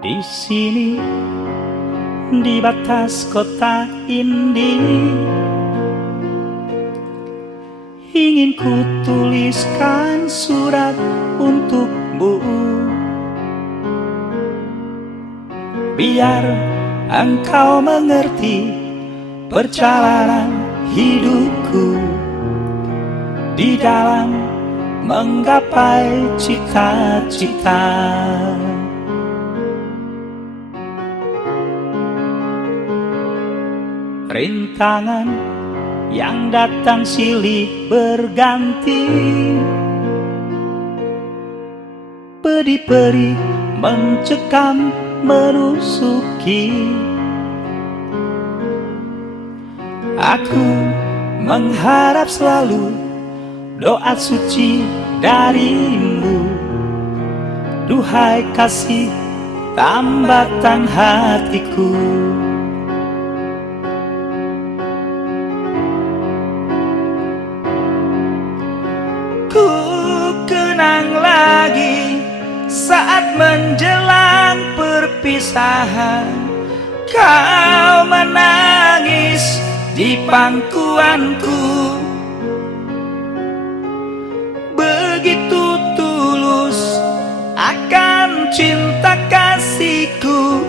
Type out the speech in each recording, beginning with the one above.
Di sini, di batas kota ini, ingin ku tuliskan surat untukmu, biar engkau mengerti perjalanan hidupku di dalam menggapai cita-cita. Rintangan yang datang silih berganti, peri-peri mencekam menusuki. Aku mengharap selalu doa suci darimu, duhai kasih tambatan hatiku. Ku kenang lagi saat menjelang perpisahan, kau menangis di pangkuanku. Begitu tulus akan cinta kasihku,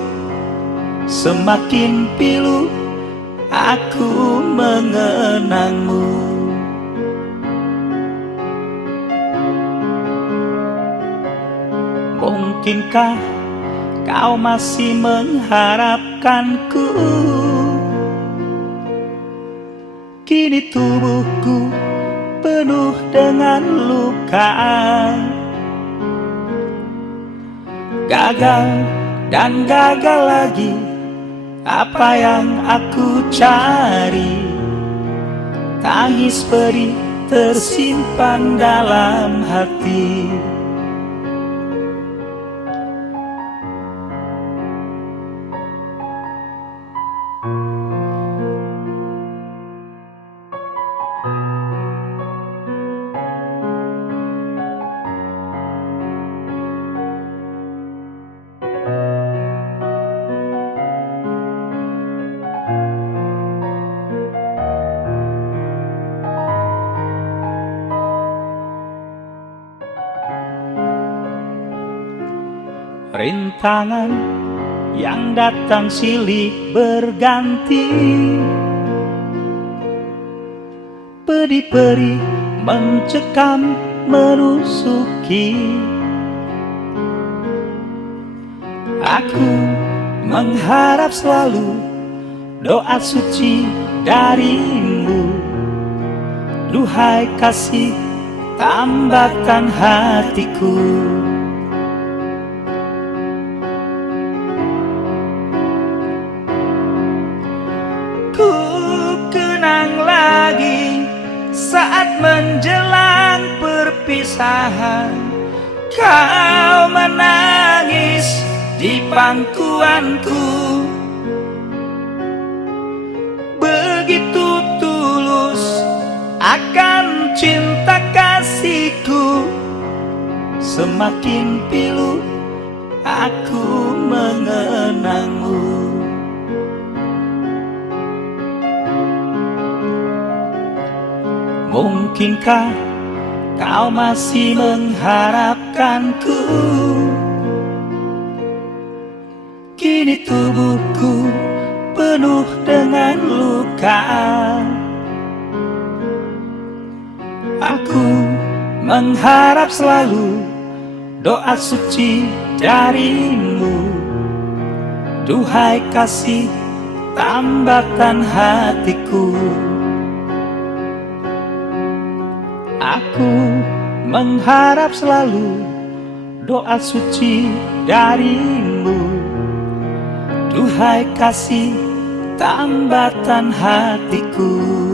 semakin pilu aku mengenangmu. Mungkinkah kau masih mengharapkanku? Kini tubuhku penuh dengan luka, gagal dan gagal lagi apa yang aku cari. Tangis pedih tersimpan dalam hati. Rintangan yang datang silih berganti, peri-peri mencekam menusuki. Aku mengharap selalu doa suci darimu, duhai kasih tambatan hatiku. Ku kenang lagi saat menjelang perpisahan, kau menangis di pangkuanku. Begitu tulus akan cinta kasihku, semakin pilu aku mengenangmu. Mungkinkah kau masih mengharapkanku? Kini tubuhku penuh dengan luka, aku mengharap selalu doa suci darimu, duhai kasih tambatan hatiku. Aku mengharap selalu doa suci darimu, Duhai kasih tambatan hatiku.